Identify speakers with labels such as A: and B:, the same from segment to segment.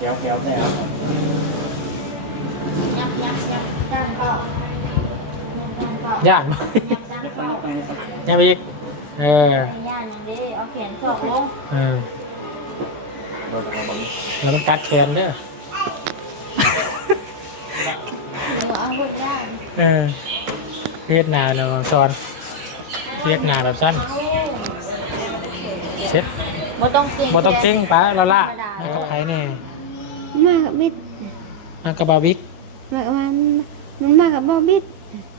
A: เดี๋ยวเดี๋ยวแต่เอา
B: ยับยับยับด้านเข้าด้านเข้า
C: ย่านบ่
B: ยับด้าน
A: เดี๋ยวไป
B: เข้า
A: ไปไป
C: ย่านไปอีกเออ
B: ไอ้ย่านอย่างนี้เอาแขนสอกลง
C: เออ
A: โดนเอาบัง
C: แล้วมันกัดแขนเด้อ
B: หรือเอาหัวด้าน
C: เออเฮ็ดหน้าเราสอนเฮ็ดหน้าแบบสั้นเซ็ต
B: บ่ต้องเก่ง
C: บ่ต้องเก่งปะเราละให้กับไผแน่
D: มากับบิด
C: มากับบาบิก
D: มากับมันมันมากับบอบิด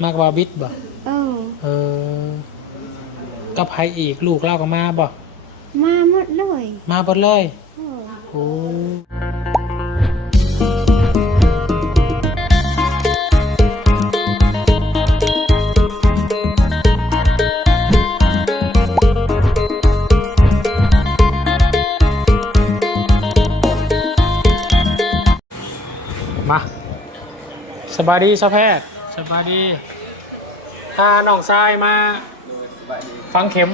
C: มากับบาบิดบ่
D: เออ
C: เออกับไผอีกลูกเล่าก็มาบ่
D: มาหมดเลย
C: มาเบิดเลย
D: เออ
C: โอ้ บายดีสะแพทย์สบายดีพาน้องชายมา
A: สบายดี
C: ฟังเข็ม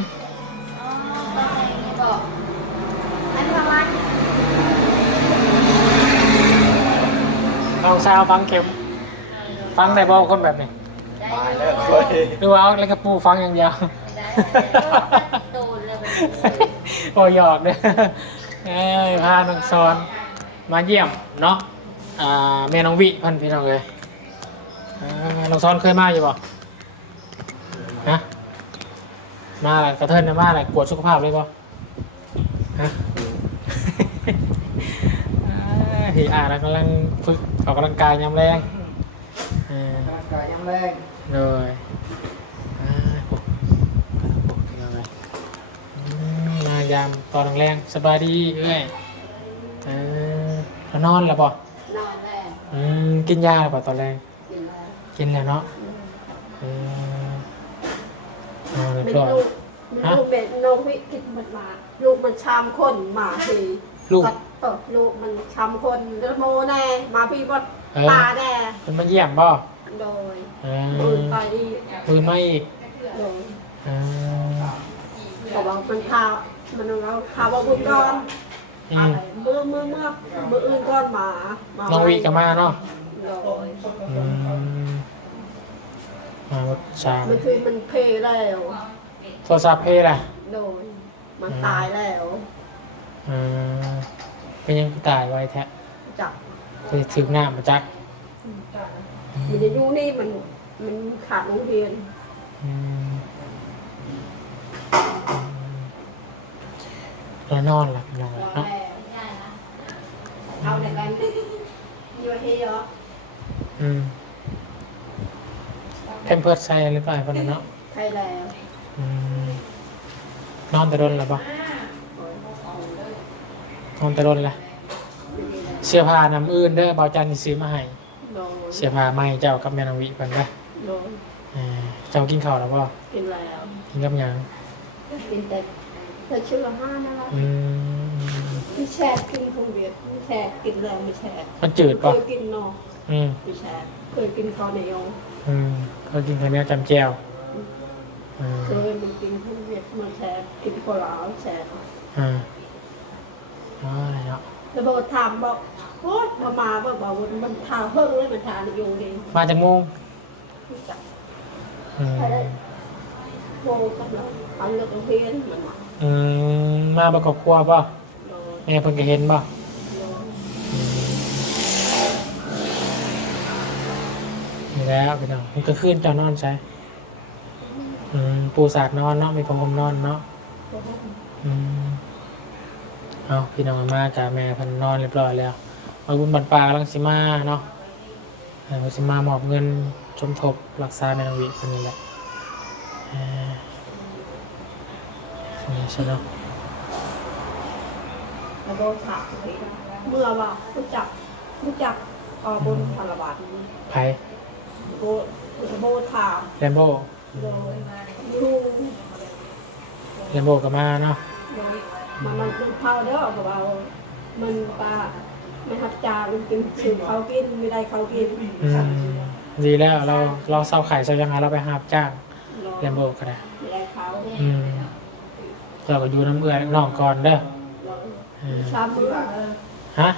B: อ๋อตอนไหนนี่บอกอันประมาณ
C: น้องชายฟังเข็ม ฟังได้บ่คนแบบนี้
B: ได้
A: ตาย
B: อ
A: แล้ว
B: ยู่
A: เว้ย
C: หรือว่าเอาเล็กกระปูฟังอย่างเดียว
B: ได้โดนเลยแบบนี้
C: โอ้หยอกเด้อเอ้ยพาน้องซอนมาเยี่ยมเนาะอ่าแม่น้องวิเพันพี่น้องเลย อ่าน้องซอนเคยมาอยู่บ่ฮะมาอะไรกระเทินนะมาอะไรกวดสุขภาพเลยบ่ฮะพี่อ่านกำลังฝึกออกกำลังกายยามแรงเออ
A: ร่างกายยังแรง
C: เลยอ่าโอ้กระโปรงเดียวเลยอืมมายามตอนแรงๆสบายดีเอ้ยเออแล้วนอนแล้วป่ะ
B: นอนแล้ว
C: อืม กินยาแล้วป่ะตอนแรง
B: กินแล้ว
C: กินแล้วเนาะเออนอนเรียบ
E: เป็น
C: ร้อย
E: ลูกลูกเป็นน้องวิกิตมันมา ลูกมันชามคนมาที
C: ลูก
E: เออลูกมันชามคนแล้วโมแน่มาพี่บด
C: เออ
E: ตาแน่
C: มันมาเยี่ยมป่ะ
E: โดย
C: เอ
E: ปืน
C: อ
E: ไปดี
C: ปืนมาอีก
E: โดย
C: เออ
E: บอกว่ามันพามันเอาพาว่าบุญก้อน
C: อื
E: อะ
C: ม
E: ไรเมื่อเมื่อเมื่อเมื่ออื่นก้อนมามา
C: น้องวีกับมาเนาะ
E: โดย
C: อืม มาหมดสาม
E: มันคือมันเพแล้ว
C: โทรศัพท์เพย์ล่ะ
E: โดยมันตายแล้ว
C: อืมเป็นยังตายไว้แท้
E: จับ
C: ไปถึงหน้ามาจัก
E: มันจะอยู่นี่มันมันขาดโรงเรียน
C: อืมแล้วนอนหลับนอนเนาะ
E: เอาแต่กันอยู่ที่เยอะ
C: อืมเท มเพิร์ดใส่หรือเปล่าคนนั้นเนาะ
E: ใช่แล้ว
C: อืมนอนแต่รนหรือเปล่นอนแต่รนละเสื้อผ้าน้ำอื่นเด้อเบาจันทร์สิซื้อมาให้
E: โดน
C: เสื้อผ้าใหม่เจ้ากับแม่นางวิเพิ่นเด้อ
E: โดน
C: เออเจ้ากินข้าวแล้วบ่
E: กินแล้ว
C: กินกับหยัง
E: กินแต่เธอชื่อห้านะครับ
C: อืม
E: มีแชร์กินคงเวียดมีแชร์กินแล้วมีแชร์
C: มันจืด
E: เค
C: ป่ะ
E: ยกินเนาะ
C: อืม
E: มีแชร์เคยกินข้าวเหนียว
C: อืม เขากินข้าวเหนียวจำแจ่วอืม
E: เคยมันกินคงเวียดมาแชร์กินข้าวหลามแชร์
C: อ่าอ๋อเนาะ
E: แล้วบอกถามบอกโอ๊ยมามาบอกบอกว่ามันทาเพิ่งเลยมันทานอยู่ดี
C: มาจากโมง
E: จับ
C: อืม
E: ไปได้โมกับเราเอาเลือกโรงเรียนมันมา
C: อืมมาประกอบครัวป่ะ
E: โดน
C: แม่เพิ่นก็เห็นป่ะ
E: โดน
C: นี่ แล้วพี่น้องมันก็ขึ้นเจานอนใช่อืมปูสากนอนเนาะมีพรมนอนเนาะ
E: โดน
C: อืมเอาพี่น้องมากะแม่เพันนอนเรียบร้อยแล้วมาบุญบันปลากำลังสิมาเนาะเออสิมามอบเงินสมทบรักษาแม่นางวิคนนี้แหละเออนี่ใช่เนาะ
E: แล้วโดนถามเมื่อว่ารู้จักรู้จักออบนพลบาทนี้
C: ไผ
E: โบโบถาม
C: แลมโบ
E: โดยลุง
C: แลมโบก็มาเนาะ
E: โดยมันมันมันเผาเด้อเพราะว่ามันปลาไม่หักจางกินสื่อเขากินไม่ได้เขากิน
C: อืมดีแล้วเราเราเศร้าไข่เศร้ายังไงเราไปหาบจ้างแลมโบก็ได้
E: ไม่ได้เขา
C: อืมเราก็อยู่น้ำเอื้อยน้องก่อนเด้อเออ
E: ชามมือ
C: ฮะ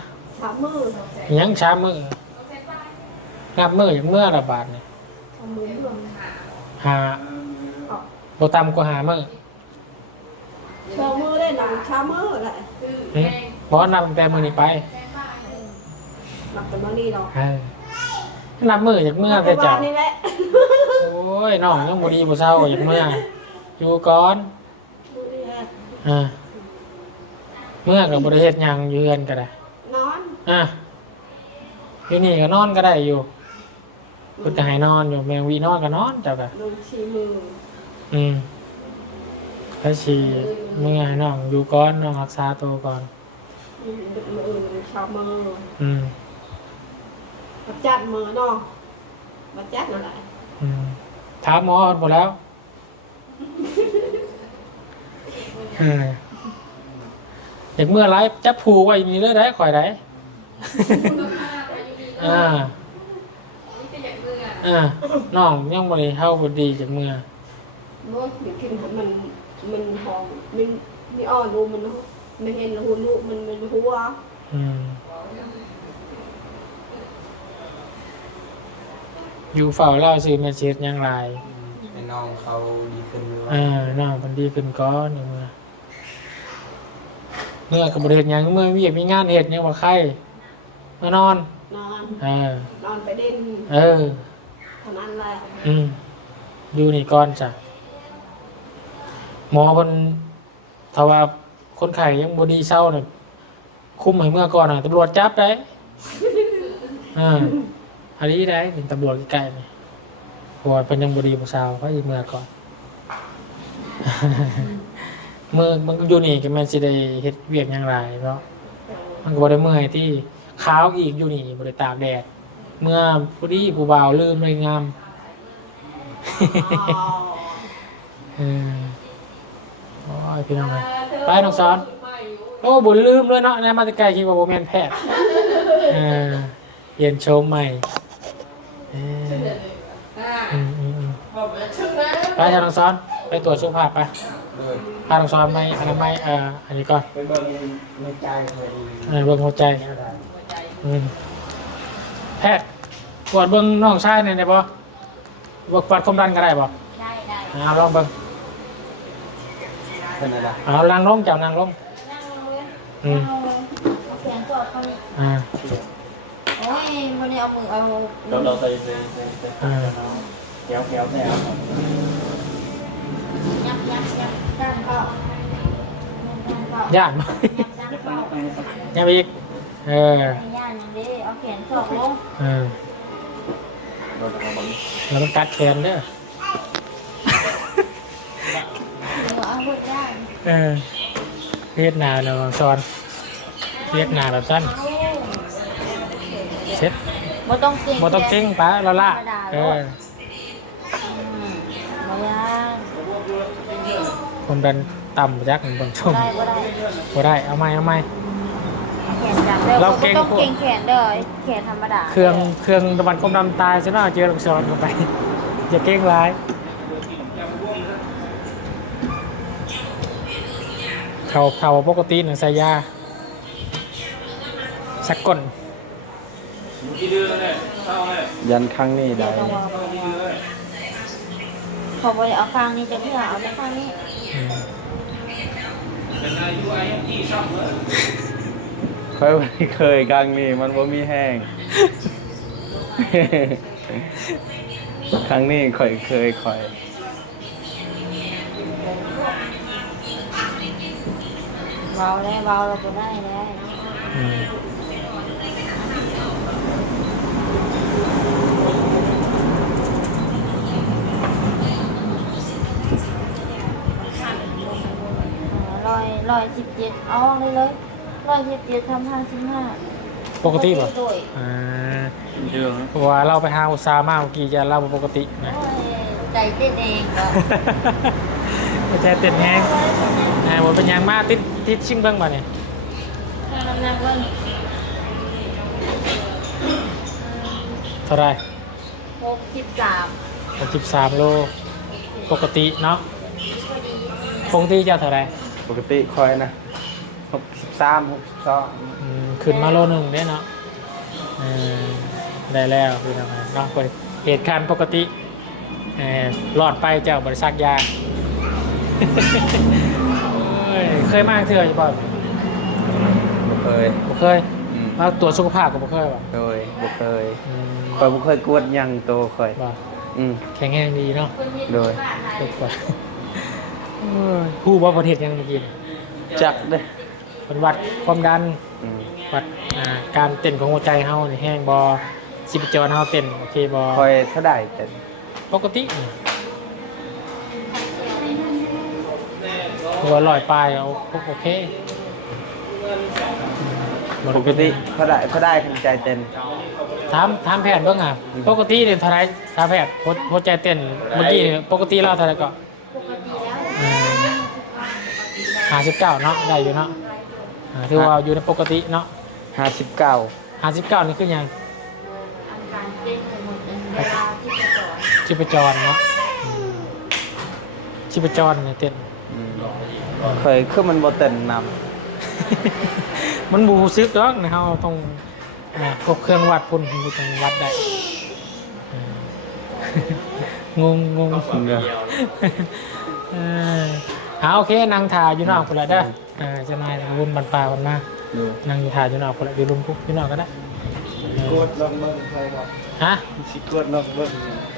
E: สสามมือ
C: ยังช้ามือ นับมืออย่างเมื่อระบาดเนี่ย
E: สามมือเพื่อน
C: หา
E: เอา
C: โบต่ำกว่าหามือ
E: เชื่อมือได้หนังช้ามือแหละ
C: หึบอสนับตั้งแต่มือนี้ไป
E: หลับกันมานี่เรา
C: เออนับมือจากเมื่อแต่
E: บ้า
C: เจ้าน
E: นี่แหละ
C: โอ้ยน้องยังบุดีบุเศร้าอย่างเมื่ออยู่ก่อน
E: มือนี่แหละ
C: อ่าเมื่อกับบริเฮ็ดหยังอยู่เฮือนก็ได้
E: นอน
C: อะอยู่นี่ก็นอนก็ได้อยู่ คุณจะให้นอนอยู่แมงวีนอนก็นอนเจ้าก็
E: ลงชีมือ
C: อืมถ้าชีเมื่อให้น้องอยู่ก่อนน้องรักษาตัวก่อน
E: อืมมืออื่นชาวมือ
C: อืม
E: มาจัดมือเนาะมาจัดนั่นแหละ
C: อืมถามหมอหมดแล้วเออเด็กเมื่อไรจับผูกไว้มีเลือดได้ข่อยได้อ่า อ่าน้องยังบริเท่าบดีจากเมื่อ
E: โน้ตเดี๋ยวกินของมันมันหอมมันมีอ่อนดูมันเนาะไม่เห็นหูลูกมันมันหัว
C: อืมอยู่เฝ้าเล่าซื้อเมสเซจยังไร
A: ไอ้น้องเขาดีขึ้นหรือว่า
C: อ่าน้องมันดีขึ้นก้อนอยู่เมื่อเมื่อกับบริเหตุยังเมื่อมีมีงานเหตุยังว่าไข้มานอน
E: นอน
C: เออน
E: อนไปเด่น
C: เออ
E: เท่านั้นแหละ
C: อืมอยู่นี่ก่อนจ้ะหมอคนถ้าว่าคนไข้ยังบดีเศร้าเนี่ยคุมให้เมื่อก่อนน่ะตำรวจจับได้อ่าอันนี้ได้เป็นตำรวจใกล้ๆนี่เพราะว่าเป็นยังบดีผู้สาวเขาอีกเมื่อก่อนเมื่อมันก็อยู่นี่ก็แมันสิได้เฮ็ดเวียกอย่างไรเนาะมันก็บ่ได้เมื่อยที่ขาวอีกอยู่นี่บ่ได้ตากแดด เมื่อผู้ดีผู้บ่าวลืมเลยงามเออโอ้ยพี่น้องเลยไปน้องสอนโอ้บุญลืมด้วยเนาะนะมาแตะไกลคิดว่าโบแมนแพทย์เออเปลี่ยนโชมใหม่เอออืมอืมอืมไปทางน้องสอนไปตรวจสุขภาพไป
A: เลย
C: พาน้องสอนไปอนามัยเอ่ออันนี้ก่อน
A: ไปเบิ่งในใจเลย
C: เออเบิ่งหัวใจอืม แพทย์ตรวจเบิ่งน้องชายหน่อยได้ปะวัดวัดความดันก็ได้ปะ
B: ได้ได้
C: เอาลองเบิ่ง
A: เป็นอะไร
C: เอานางลงเจ้านางลง
B: นั่งลงเลย
C: อืม
B: นั่งลงเลยเสียงกดเขานี่
C: อ่า
B: โอ้ยวันนี้เอามือเอา
A: เราเราไปไปไปไป
C: อ่า
A: แก้วแก้วแก้ว
B: ยับยับยับด้านเข้าด้านเข้ายา
C: กไหม
B: ยับด้านเข้า
C: ยังอีกเออ
B: ไอ้ย่านอย่างนี้เอาแขนสอกลง
C: เออ
A: เราจะมาบัง
C: แล้วมันกัดแขนเด้อ
B: หัวเอาหมดได้
C: เออเรียดหนาเนาะซอนเรียดหนาแบบสั้นเซ็ต
B: บ่ต้องเก่ง
C: บ่ต้องเก่งปะละละเออ
B: อืมบ่ยาก
C: คนดันต่ำยักษ์เบิ่งชม
B: ได้บ่ได้
C: บ่ได้ เอาไหมเอาไหม
B: แขนจับเด้อ
C: เรา
B: บ่
C: เก่ง
B: ต้องเก่งแขนเด้อแขนธรรมดา
C: เครื่องเครื่องตะวันกลมดำตายซะหน่อยเจอลูกศรเข้าไป อย่าเก่งร้ายเขาเขาปกติหนึ่งใส่ยาสักก้น
A: ยันครั้งนี้ได้
B: เขาบ่ได้เอาข้างนี้จะเพื่อเอาแต่ข้างนี้
C: อืม
A: เคยไม่เคยครั้งนี้มันว่ามีแห้ง ครั้งนี้ค่อยเคยค่อย
B: เบาได้เบาเราก็ได้ได้
C: อืม
B: ร้อยร้อยสิบเจ็ดเอาเลยเลย ร้อยสิบเจ็ดทำห้าสิบห้า
C: ปกติป่ะ
B: โดย
C: อ่า
A: เรื่อง
C: เพราะว่าเราไปหาอุตสาห์มาเมื่อกี้จะเล่าบ่ปกตินะ
B: โอ้ยใจเต้นเองก็
C: ไม่ใช่เต้นแห้งอ่าบ่เป็นหยังมาติดติดชิงเบิ่งมาเนี่ย
B: น้ำหนักเบิ่ง
C: เท่าไหร
B: หกสิบสาม
C: 63โลปกติเนาะ
B: พอดี
C: ปกติเจ้าเท่าไหร
A: ปกติค่อยนะ หกสิบสามหกสิบสอง
C: อืมขึ้นมาโลหนึ่งเนี่ยเนาะเออได้แล้วพี่น้องเนาะเป็นเหตุการณ์ปกติเออรอดไปเจ้าบริษัทยาเอ้ยเคยมาเถื่อนอยู่ป่ะ
A: บ่เคย
C: บ่เคย
A: อืม
C: มาตรวจสุขภาพก็บ่เคยป่ะ
A: โดยบ่เคย
C: อืม
A: คอยบ่เคยกวดหยังโตคอย
C: บ่
A: อืม
C: แข็งแรงดีเนาะ
A: โดย
C: เด็กกว่าเอ้ยผู้ว่าประเทศยังเมื่อกี้นี่
A: จักเด้อ
C: เป็นวัดความดัน
A: อืม
C: วัดอ่าการเต้นของหัวใจเฮานี่แห้งบ่ชีพจรเฮาเต้นโอเคบ่
A: คอยเท่าได้แต่
C: ปกตินี่หัวลอยปลายเอาโอเค
A: ปกติเท่าได้เท่าได้คันใจเต้น
C: ถามถามแพทย์เบิ่งอะปกติเนี่ยเท่าไหร่ถามแพทย์หัวหัวใจเต้นเมื่อกี้นี่ปกติเราเท่าไหร่ก็
B: ปกติแล้ว
C: ห้าสิบเก้า59เนาะได้อยู่เนาะ อ่าถือว่าอยู่ในปกติเนาะ
A: ห้าสิบเก้า
C: ห้าสิบเก้านี่คือหยัง
B: อาการเต้นไปหมดเลยเวลาที่จะสอน
C: ชีพจรเนาะอืมชีพจรเนี่ยเต้น
A: เคยคือมันบ่เต้นน
C: มันบูซึกดอกนะเฮาต้องอ่าพวกเครื่องวัดพุ่นมันต้องวัดได้อ่างงงงำ
A: เด้อ
C: เออเอาโอเคนั่งถ่ายอยู่นอกพุ่นละเด้อ อ่าจะนายวุ่นบันปลาบันมา
A: ดู
C: นั่งอยู่ถ่ายอยู่นอกพุ่นละอยู่ลุมพุกอยู่นอกก็ได้
A: กดลองเบิ่งใครครับ
C: ฮะ
A: สิกดลองเบิ่ง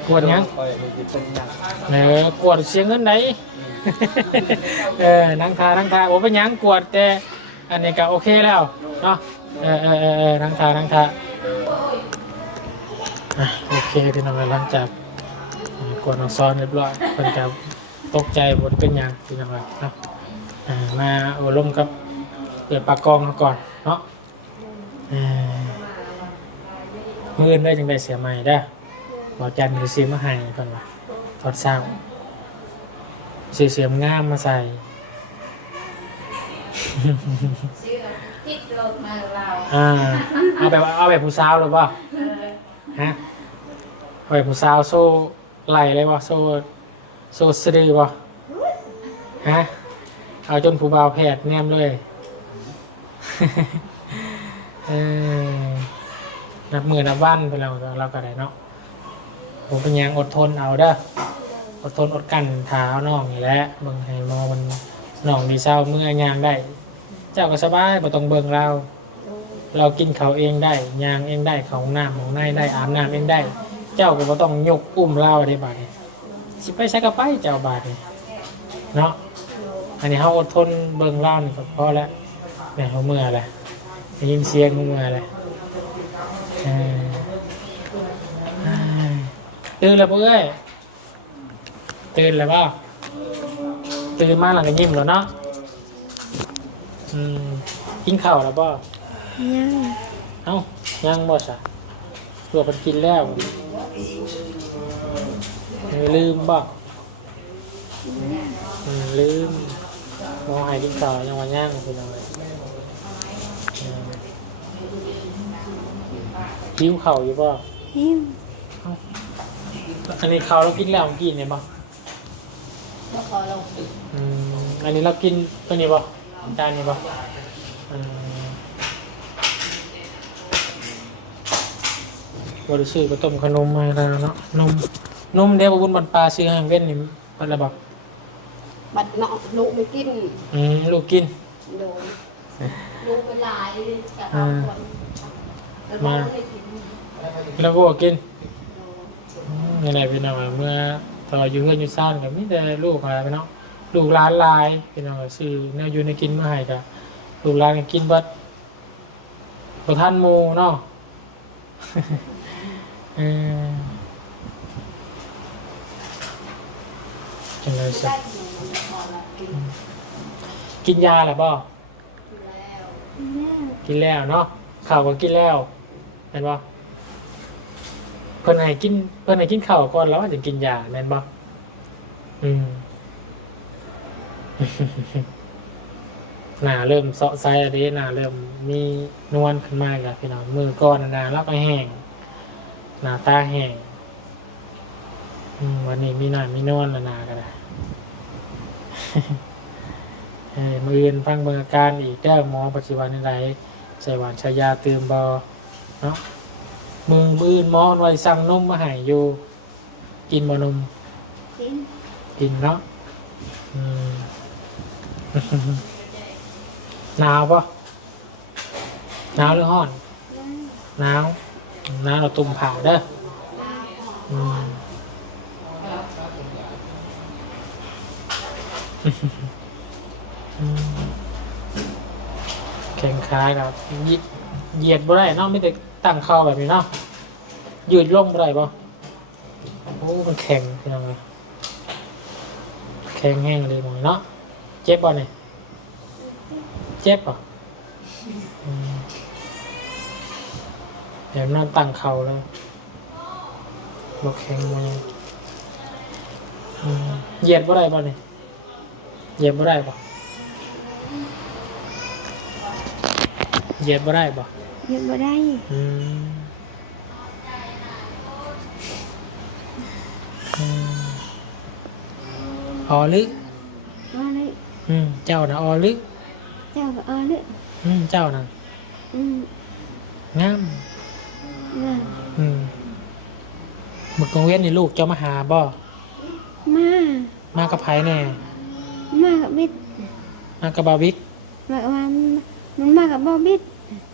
C: กวดหยัง
A: คอยมันสิเป็นหยัง
C: เออกวดเสียเงินไหน เออนั่งทานั่งทาโอ้เป็นหยังกวดแต่อันนี้ก็โอเคแล้วเนาะเออเออเออเออนั่งทานั่งทาอะโอเคพี่น้องหลังจากอ่ากวดน้องซ้อนเรียบร้อยเพิ่นจะตกใจบนเป็นหยังพี่น้องเนาะอ่า มาอบรมกับเกิดปากกองเขาก่อนเนาะเออมืออื่นได้จังได้เสียใหม่ได้อบอกจันทร์หรือซีมาให้เพิ่นว่าทอดสร้างเสียเสียมงามมาใส่
B: ติดลงมาเรา
C: อ่าเอาแบบเอาแบบผู้สาวหรือเปล่าฮะเอาแบบผู้สาวโซ่ไหลเลยป่ะโซ่โซ่สะดือป่ะฮะ เอาจนผู้บ่าวแพทย์แนมเลยเออนับมือนับวันไปเราเราก็ได้เนาะผมเป็นหยังอดทนเอาเด้ออดทนอดกันเท้าน้องนี่แหละเบิ่งให้หมอมันน้องดีเศร้าเมื่อยางได้ เจ้าก็สบายบ่ต้องเบิ่งเราเรากินเขาวเองได้ยางเองได้เขาห้องน้ำของในได้อาบน้ำเองได้ เจ้าก็บ่ต้องยกอุ้มเราได้บาดนี้สิไปใช้กระไปเจ้าบาดนี้เนาะ อันนี้เฮาอดทนเบิ่งเรานี่ก็พอแล้วแม่เขาเมื่อยแหละได้ยินเสียงเขาเมื่อยแหละเออเอ้ยตื่นแล้วเพื่อนตื่นแล้วเปล่าตื่นมาหลังก็ยิ้มแล้วเนาะอืมกินข้าวแล้วเปล่า
D: ยัง
C: เอ้ายังบ่สะตัวมันกินแล้วไม่ลืมบ่อืมลืมม องหายกินข้าวยังว่าย่างพี่น้องเลยหิ้วเข่าอยู่บ่
D: หิว
C: อันนี้เขาเรากินแล้วกินเนี่ยบ่
B: แล้วขอลง
C: อืมอันนี้เรากินตัวนี้บ่จานนี้บ่อืมบริสุทธิ์ก็ต้มขนมมาแล้วเนาะนมนมเดียวบุญบันปลาซื้อห้เว้นนี่เป็นอะไรบ่
E: บัดเนาะลูกไม่กิน
C: อืมลูกกิน
E: โดน
B: ลูกเป็นหลายกับเราคนแล้วเราไม่ได้กิน
C: แล้วก็กินอืมนี่แหละพี่น้องเมื่อต่ออยู่เพื่อนอยู่ซ่านกับมีแต่ลูกอะไรพี่น้องลูกร้านลายพี่น้องซื้อแนวอยู่ในกินมาให้กับลูกร้านก็กินเบัดประทานหมูเนาะเออจังเลยสิ กินยาหรือเปล่ากินแล้วเนาะข้าวก็กินแล้วเห็นปะเพิ่นให้กินเพิ่นให้กินข้าวก่อนแล้วจะกินยาแม่นปะอืมหน้าเริ่มเซาะไซอะไรหน้าเริ่มมีนวลขึ้นมาอีกแล้วพี่น้องมือก้อนหนาแล้วก็แห้งหน้าตาแห้งอืมวันนี้มีหน้ามีนวลแล้วหนาก็ได้เออ มืออื่นฟังเบิ่งอาการอีกเด้อหมอปัจจุบันในใดใส่หวานใส่ยาเติมบอเนาะมือมืออนหมอนไว้สั่งนมมาให้อยู่กินบ่นม
D: กิน
C: กินเนาะอืมหนาวปะหนาวหรือร้อนหนาวหนาวเราตุ่มผ่าเด้ออืม อืม แข่งคล้ายครับยิเหยียดบ่ได้เนาะไม่ได้ตั้งเข้าแบบนี้เนาะยืดล่มบ่ได้ปะโอ้มันแข็งเป็นยังไงแข็งแห้งเลยหมอยเนาะเจ็บบ่เนี่ยเจ็บป่ะเดี๋ยวนั่นตั้งเข่าเลยบ่แข็งมันอืมเหยียดบ่ได้บ่เนี่ย เหยียดบ่ได้ป่ะเหยียดบ่ได้ป่ะ
D: เยอะบ่ได้
C: อืมอืมออลึ
D: เอาเลย
C: อืมเจ้านะออลึ
D: เจ้าก็เอาเลย
C: อืมเจ้านะ
D: อืม
C: งาม
D: น่ะ
C: อืมมึกกงเวียนนี่ลูกเจ้ามาหาบ่
D: มา
C: มากับไผแน่
D: มากับบิด
C: มากับบาวิก
D: มากับมันมันมากับบ่บิด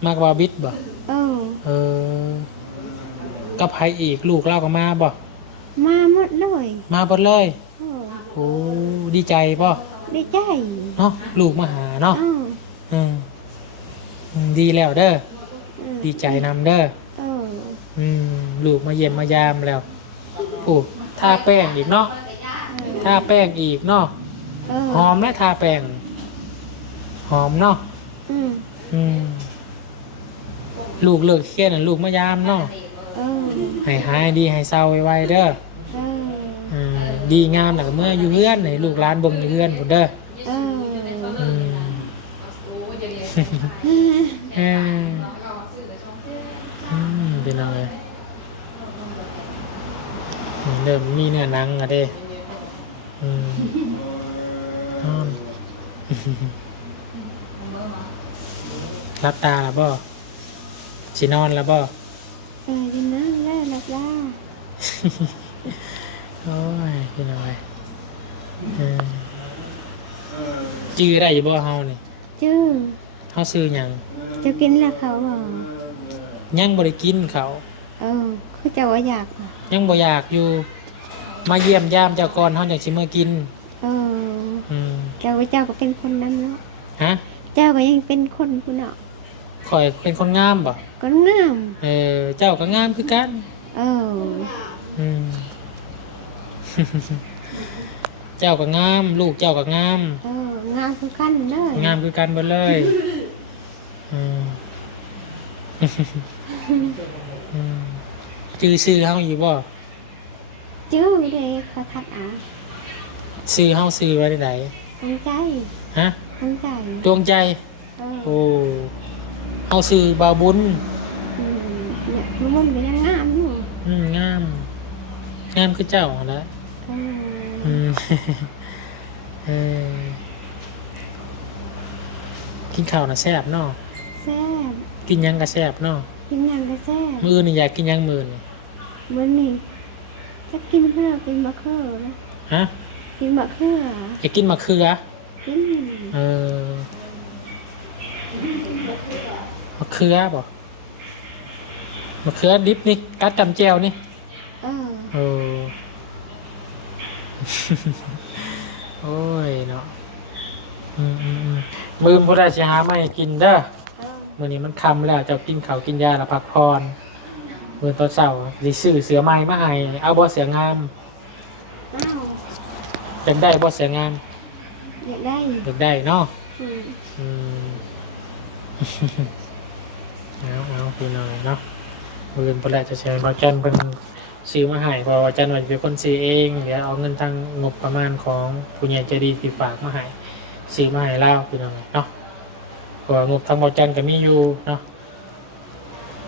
C: มากับบาวิกบ่
D: เออ
C: เออกับไผอีกลูกเล่าก็มาบ่
D: มาหมดเลย
C: มาเบดเลย
D: โอ้
C: โอ้ดีใจบ่
D: ดีใจ
C: เนาะลูกมาหาเนาะ
D: อ้าว
C: อืมอืมดีแล้วเด้อ
D: อืม
C: ดีใจนำเด้อ
D: เออ
C: อืมลูกมาเยี่ยมมายามแล้วโอ้ทาแป้งอีกเนาะทาแป้งอีกเนาะ
D: เออ
C: หอมและทาแป้งหอมเนาะ
D: อืม
C: อืมลูกเลิกเครียดน่ะลูกมายามเนาะ
D: เออ
C: ให้หายดีให้เศร้าไวๆเด้อ
D: เออ
C: อืมดีงามหลักเมื่ออยู่เพื่อนให้ลูกร้านเบิ่งอยู่เพื่อนหมดเด้อ
D: เออ
C: อืมเอออืมเป็นอะไรเริ่มมีเนื้อหนังอะเด้อืมนอน รับตาแล้วบ่สินอนแล้วบ่
D: เออกินน้ำแล้วหลับลา
C: โอ้ยเป็นอะไรเออจื้อได้อยู่บ่เฮานี่
D: จื้อ
C: เฮาซื้อหยัง
D: จะกินแล้วเขาบอก
C: ยังบ่ได้กินเขาว
D: เออคือเจ้าว่าอยากอะ
C: ยังบ่อยากอยู่ มาเยี่ยมยามเจ้าก่อนเฮาอยากสิมากิน
D: เออ
C: อืม
D: เจ้าก็เจ้าก็เป็นคนนั้นเนาะ
C: ฮะ
D: เจ้าก็ยังเป็นคนผู้เนาะ
C: ข่อยเป็นคนงามบ่
D: ก็งาม
C: เออเจ้าก็งามคือกัน
D: เออ
C: อืมเจ้าก็งาม ลูกเจ้าก็งาม
D: เอองามคือกันเลย
C: งามคือกันเบิดเลยอืมอืมชื่อชื่อเฮาอยู่บ่
D: จื้อเด็กเขาทักเอา
C: ชื่อเฮาชื่อไว้ได้ไหน
D: ตั้งใจ
C: ฮะ
D: ตั้งใจ
C: ดวงใจ
D: เออ
C: โอ้เฮาชื่อบาวบุญ
D: อืมเนี่ยมันมันเป็นยังงามอยู่
C: อืมงาม งามคือเจ้าหั่นแหละ
D: เออ
C: อืม เออกินข้าวน่ะแซ่บเนาะ
D: แซ่บ
C: กินหยังก็แซ่บเนาะ
D: กินหยังก็แซ่บ
C: มื้อนี่อยากกินหยังมื้อนี่
D: เหมือนนี่จะกินเพื่อกินมะเขือนะ
C: ฮะ
D: กินมะเขือ
C: อยากกินมะเขือ
D: กิน
C: เออมะเขือบ่มะเขือดิบนี่กัดจำแจวนี่
D: เออ
C: เออ โอ้ยเนาะอืมอืมอืมมือผู้ใดสิหาไม่กินเด้อ
D: เออ
C: มื่อนี้มันคำแล้วเจะกินข้าวกินยาแล้วพักผ่อนมื่อตอนเช้าดิซื้อเสือไม้มาให้เอาบ่เสืองาม
D: อ้า ว
C: จังได้บ่เสืองาม
D: อยากได้
C: อยากได้เนาะ
D: อืม
C: อืมเอาเอาพี่น้อยเนาะมื่อนี้แรกจะใช้บาจันเป็นซื้อมาให้เพราะว่าจันวันเป็นคนซื้อเองเดี๋ยวเอาเงินทางงบประมาณของผู้ใหญ่ใจดีที่ฝากมาให้ซื้อมาให้เล่าพี่น้อยเนาะเพราะว่างบทางบาจันก็มีอยู่เนาะ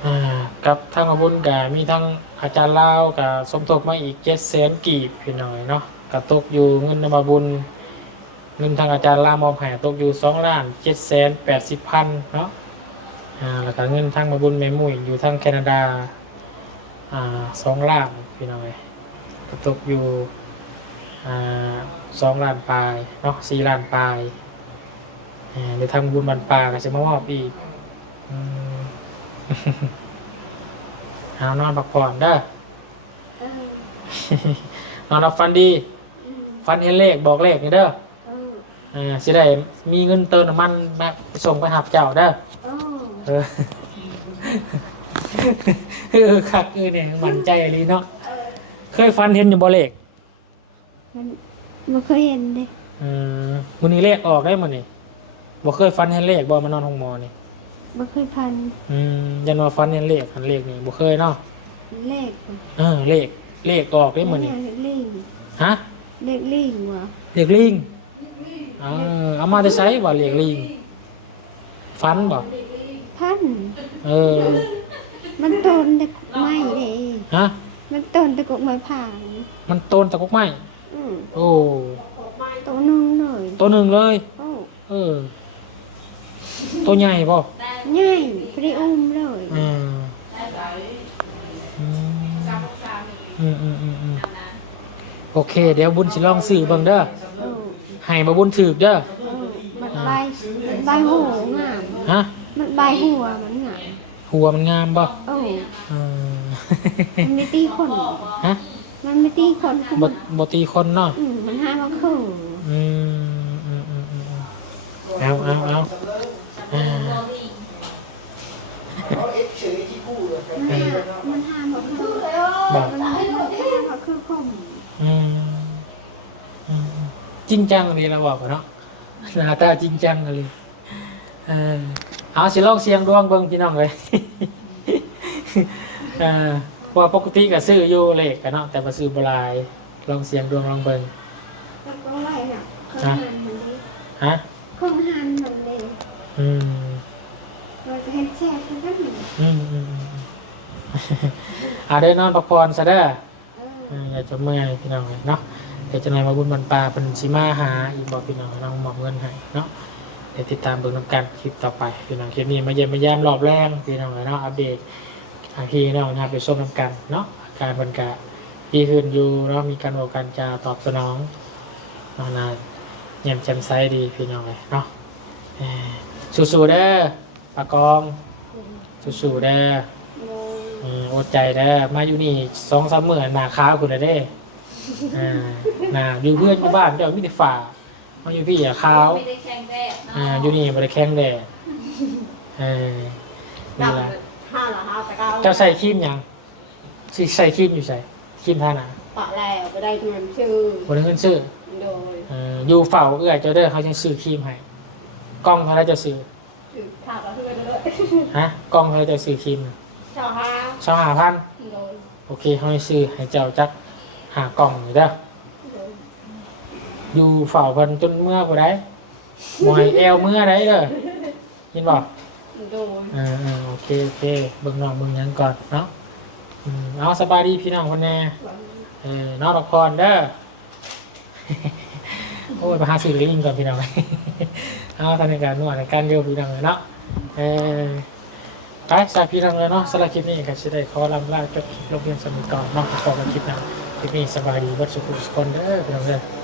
C: อ่ากับทางอาบุญกับมีทั้งอาจารย์ลาวกับสมทบมาอีกเจ็ดแสนกีบพี่น้อยเนาะ กับตกอยู่เงินนำมาบุญ เงินทางอาจารย์ลาวมอบให้ตกอยู่สองล้านเจ็ดแสนแปดสิบพันเนาะอ่าแล้วก็เงินทางมาบุญแม่มุ้ยอยู่ทางแคนาดาอ่าสองล้านพี่น้องเอ้ยก็ตกอยู่อ่าสองล้านปลายเนาะสี่ล้านปลายอ่าเดี๋ยวทางบุญบันปลาก็จะมามอบอีกอืมเอานอนพักผ่อนเด้อ
D: เออน
C: อนรับฟันดี ฟันเห็นเลขบอกเลขนี่เด้อ
D: เออ
C: อ่าสิได้มีเงินเติมน้ำมันมาส่งไปหับเจ้าเด้อ
D: เออ
C: เออเออคักเออเนี่ยหมันใจเลยเนาะเคยฟันเห็นอยู่บ่เลข
D: มันมันเคยเห็นเด้
C: อืมมื้อนี้เลขออกได้มื้อนี้บ่เคยฟันเห็นเลขบ่มานอนห้องหมอนี่
D: มันเคยพัน
C: อืมยันว่าฟันเห็นเลขหันเลขนี่บ่เคยเนาะ
D: เลข
C: เออเลขเลขออกได้มื้อนี้
D: เลขลิง
C: ฮะ
D: เลขลิงวะ
C: เลขลิงเออเอามาได้ใช้บ่เลขลิงฟันบ่
D: พัน
C: เออ
D: มันต้นตะกุกไม้เด้
C: ฮะ
D: มันต้น เลย
C: ตัวหนึ่งเลย
D: โอ้
C: เออตัวใหญ่ป่ะ
D: ใหญ่พริอุ้มเลย
C: อืมอืมอืมอืมอืมโอเค เดี๋ยวบุญสิลองสื่อเบิ่งเด้อ
D: เออ
C: ให้มาบุญถือเด้อ
D: เออมันใบมันใบหัวงาม
C: ฮะ
D: มันใบหัวมันงาม
C: หัวมันงามป่ะ
D: โอ้
C: อืม
D: มันไม่ตีคน
C: ฮะ
D: มันไม่ตีคนคือบมัน
C: บตีคนเนาะ
D: อืมมันห้ามว่าคือ
C: อืมอืมอืมอืมอืมเอาเอาเอาอ่า
D: มันห้ามมันห้ามว่าคือ
C: บอก
D: มันห้ามว่าคือคม
C: อืมอืมอืม จริงจังเลยเราบอกเนาะหน้าตาจริงจังเลยเออเอาสิลองเสียงดวงเบิ่งพี่น้องเลยเออเพราะว่าปกติก็ซื้ออยู่เลขกันเนาะแต่มาซื้อบ่หลายลองเสียงดวงลองเบิ่ง
D: แล้วก็ไรน่ะเครื่องหันมันเลย
C: ฮะ
D: เครื่องหันมันเลย
C: อืม
D: เราจะเห็นแช่กันกัน
C: อืมอืมอืมอ่าได้นอนพักผ่อนซะเด้อ
D: เออ
C: เอออยากจะเมื่อยพี่น้องเลยเนาะ เดี๋ยวจะนายมาบุญบันปลาเป็นชิมาหาอีกบอกพี่น้องน้องหมอบเงินให้เนาะเดี๋ยวติดตามเบิ่งน้ำกันคลิปต่อไปพี่น้องคลิปนี้มาเยี่ยมมาแย้มรอบแรงพี่น้องเลยเนาะอัปเดตทางพี่น้องนะครับไปชมน้ำกันเนาะอาการบรรกาดีขึ้นอยู่เนาะมีการบอกการจะตอบสนองเนาะนะเยี่ยมแจ่มใสดีพี่น้องเลยเนาะเอ่อสู้ๆเด้อปากองสู้ๆเด้อ
D: โม
C: อืมอดใจเด้อมาอยู่นี่สองสามหมื่นหนาขาวคุณเด้อ่าหนาอยู่เพื่อนอยู่บ้านเจ้ามีแต่ฝ่ามาอยู่พี่อย่าขาว
B: ไม่ได้แข่งแดด
C: อ่าอยู่นี่บริแข้งแดดเออนี่ละ
E: ห้าละห้าตะเก้า
C: เจ้าใส่ครีมยังสิใส่ครีมอยู่ใส่ครีมทาหนา
E: ปะแล้วไปได้เงินชื่อบ
C: ริเงินซื้อ
E: โดย
C: เอออยู่เฝ้าเอื้อเจ้าเด้อเขาจะซื้อครีมให้กล้องเขาแล้วจะซื้อ
E: ถือขาดละเพื่อนเลย
C: ฮะกล้องเขาจะซื้อครีม
E: ชาวห้า
C: สองหาพัน
E: โดย
C: โอเคเขาให้ซื้อให้เจ้าจัก หากล่องอยู่เด้อ
E: โดย
C: อยู่เฝ้าเพิ่นจนเมื่อบ่ได้บ่ให้แอวเมื่อได้เด้อยินบ่
E: โดย
C: อ่าๆโอเคโอเคเบิ่งน้องเบิ่งหยังก่อนเนาะอืมเอาสบายดีพี่น้องคนแน่เออนอนพักผ่อนเด้อ โอ้ยมาหาซื้อลิงก่อนพี่น้อง เอาทำในการนวดในการเรียวพี่น้องเลยเนาะเออไปสายพี่น้องเลยเนาะสำหรับคลิปนี้ก็จะได้ขอลำลาจบคลิปลงเพียงสมิก่อนเนาะขอกันคลิปหน้า ที่นี่สบายดีวัดสุขุสุขคนเด้อพี่น้องเด้อ